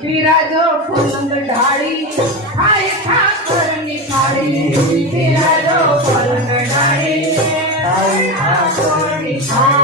तेरा जो फुलंग ढाड़ी हाय ठाकुर निखारी। तेरा जो फुलंग ढाड़ी हाय Thakur निखारी।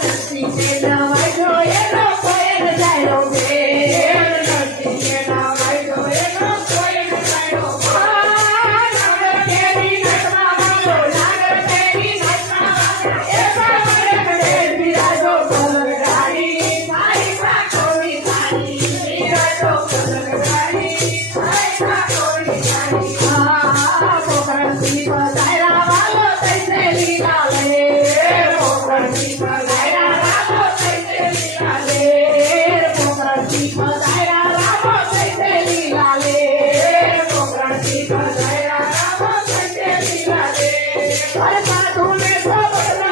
Yeah. I'm gonna find a